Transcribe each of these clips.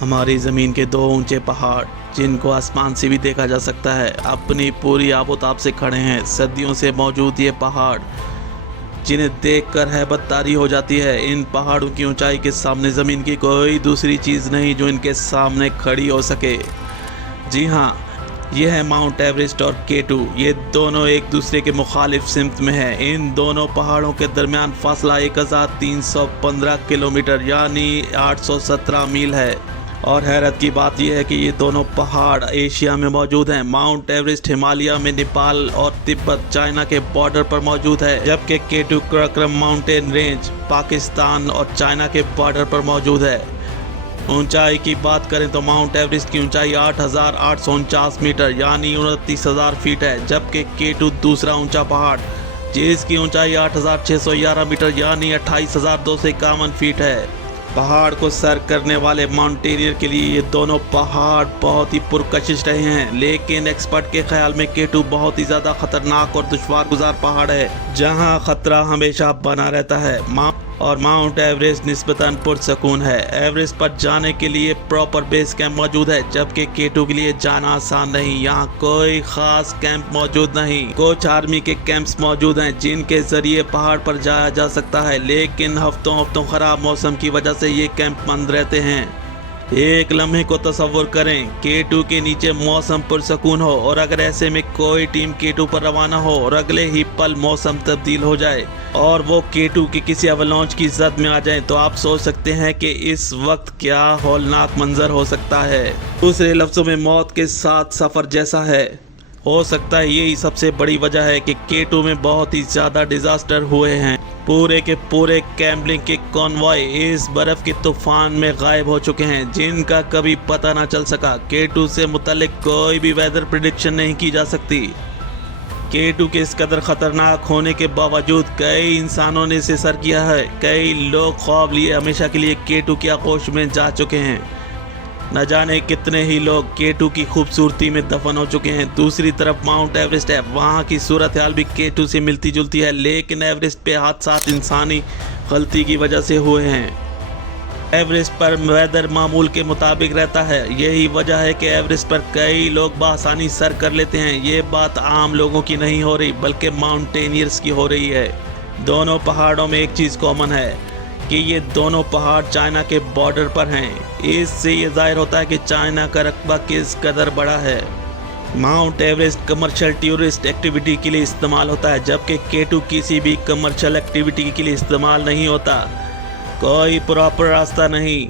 हमारी ज़मीन के दो ऊंचे पहाड़ जिनको आसमान से भी देखा जा सकता है अपनी पूरी आबोताब से खड़े हैं। सदियों से मौजूद ये पहाड़ जिन्हें देखकर हैबत तारी हो जाती है। इन पहाड़ों की ऊंचाई के सामने ज़मीन की कोई दूसरी चीज़ नहीं जो इनके सामने खड़ी हो सके। जी हाँ, ये है माउंट एवरेस्ट और K2। ये दोनों एक दूसरे के मुखालिफ सिमत में है। इन दोनों पहाड़ों के दरमियान फासला 1315 किलोमीटर यानी 817 मील है। और हैरत की बात यह है कि ये दोनों पहाड़ एशिया में मौजूद हैं। माउंट एवरेस्ट हिमालय में नेपाल और तिब्बत चाइना के बॉर्डर पर मौजूद है, जबकि K2 Karakoram mountain range Pakistan और चाइना के बॉर्डर पर मौजूद है। ऊंचाई की बात करें तो माउंट एवरेस्ट की ऊंचाई 8,849 मीटर यानी 29,000 फीट है, जबकि K2 दूसरा ऊंचा पहाड़ जिसकी ऊंचाई 8,611 मीटर यानी 28,251 फीट है। पहाड़ को सर करने वाले माउंटेनियर के लिए ये दोनों पहाड़ बहुत ही पुरकशिश रहे हैं, लेकिन एक्सपर्ट के ख्याल में K2 बहुत ही ज़्यादा खतरनाक और दुश्वार गुजार पहाड़ है जहां खतरा हमेशा बना रहता है। और माउंट एवरेस्ट निस्बतन पुरसकून है। एवरेस्ट पर जाने के लिए प्रॉपर बेस कैंप मौजूद है, जबकि K2 के लिए जाना आसान नहीं। यहाँ कोई खास कैंप मौजूद नहीं। कुछ आर्मी के कैंप्स मौजूद हैं जिनके जरिए पहाड़ पर जाया जा सकता है, लेकिन हफ्तों हफ्तों खराब मौसम की वजह से ये कैंप बंद रहते हैं। एक लम्हे को तसव्वुर करें, K2 के नीचे मौसम पुरसकून हो और अगर ऐसे में कोई टीम K2 पर रवाना हो और अगले ही पल मौसम तब्दील हो जाए और वो K2 की किसी अवलॉन्च की जद में आ जाए, तो आप सोच सकते हैं कि इस वक्त क्या हौलनाक मंजर हो सकता है। दूसरे लफ्जों में मौत के साथ सफ़र जैसा है। हो सकता है यही सबसे बड़ी वजह है कि K2 में बहुत ही ज़्यादा डिज़ास्टर हुए हैं। पूरे के पूरे कैम्बलिंग के कॉन्वॉय इस बर्फ़ के तूफान में गायब हो चुके हैं जिनका कभी पता ना चल सका। K2 से मुतल्लिक कोई भी वेदर प्रिडिक्शन नहीं की जा सकती। K2 के इस कदर ख़तरनाक होने के बावजूद कई इंसानों ने इसे सर किया है। कई लोग ख्वाब लिए हमेशा के लिए K2 की आगोश में जा चुके हैं। न जाने कितने ही लोग K2 की खूबसूरती में दफन हो चुके हैं। दूसरी तरफ माउंट एवरेस्ट है, वहाँ की सूरत हाल भी K2 से मिलती जुलती है, लेकिन एवरेस्ट पे हादसात इंसानी गलती की वजह से हुए हैं। एवरेस्ट पर वेदर मामूल के मुताबिक रहता है। यही वजह है कि एवरेस्ट पर कई लोग बआसानी सर कर लेते हैं। ये बात आम लोगों की नहीं हो रही बल्कि माउंटेनियर्स की हो रही है। दोनों पहाड़ों में एक चीज़ कॉमन है कि ये दोनों पहाड़ चाइना के बॉर्डर पर हैं। इससे ये जाहिर होता है कि चाइना का रकबा किस कदर बड़ा है। Mount Everest commercial tourist activity के लिए इस्तेमाल होता है, जबकि K2 किसी भी कमर्शियल एक्टिविटी के लिए इस्तेमाल नहीं होता। कोई प्रॉपर रास्ता नहीं,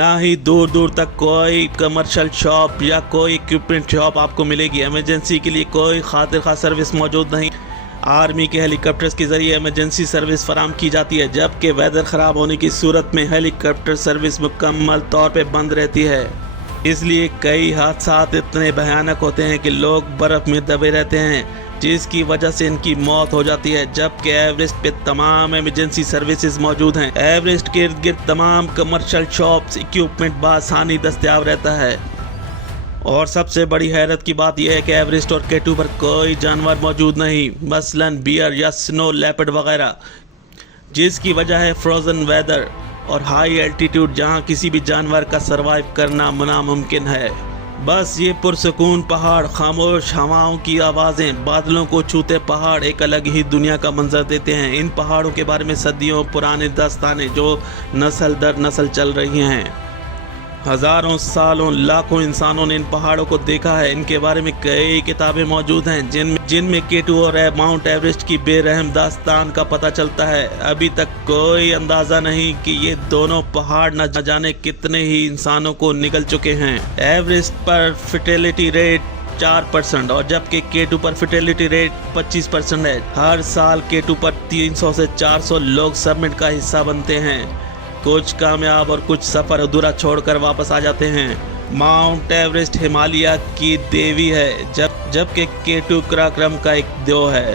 ना ही दूर दूर तक कोई कमर्शियल शॉप या कोई इक्विपमेंट शॉप आपको मिलेगी। इमरजेंसी के लिए कोई खातिर खा सर्विस मौजूद नहीं। आर्मी के हेलीकॉप्टर्स के जरिए इमरजेंसी सर्विस फराम की जाती है, जबकि वेदर ख़राब होने की सूरत में हेलीकॉप्टर सर्विस मुकम्मल तौर पे बंद रहती है। इसलिए कई हादसात इतने भयानक होते हैं कि लोग बर्फ़ में दबे रहते हैं, जिसकी वजह से इनकी मौत हो जाती है। जबकि एवरेस्ट पे तमाम इमरजेंसी सर्विसेज मौजूद हैं। एवरेस्ट के इर्द गिर्द तमाम कमर्शियल शॉप्स इक्विपमेंट बआसानी दस्तयाब रहता है। और सबसे बड़ी हैरत की बात यह है कि एवरेस्ट और K2 पर कोई जानवर मौजूद नहीं, मसलन बियर या स्नो लेपर्ड वगैरह, जिसकी वजह है फ्रोज़न वेदर और हाई एल्टीट्यूड जहां किसी भी जानवर का सरवाइव करना नामुमकिन है। बस ये पुरसकून पहाड़, खामोश हवाओं की आवाज़ें, बादलों को छूते पहाड़ एक अलग ही दुनिया का मंजर देते हैं। इन पहाड़ों के बारे में सदियों पुराने दास्तानें जो नस्ल दर नस्ल चल रही हैं। हज़ारों सालों लाखों इंसानों ने इन पहाड़ों को देखा है। इनके बारे में कई किताबें मौजूद हैं जिनमें K2 और माउंट एवरेस्ट की बेरहम दास्तान का पता चलता है। अभी तक कोई अंदाज़ा नहीं कि ये दोनों पहाड़ न जाने कितने ही इंसानों को निगल चुके हैं। एवरेस्ट पर फर्टिलिटी रेट 4% और जबकि K2 पर फर्टिलिटी रेट 25% है। हर साल K2 पर 300 से 400 लोग समिट का हिस्सा बनते हैं। कुछ कामयाब और कुछ सफ़र अधूरा छोड़कर वापस आ जाते हैं। माउंट एवरेस्ट हिमालय की देवी है, जबकि K2 कराकोरम का एक देव है।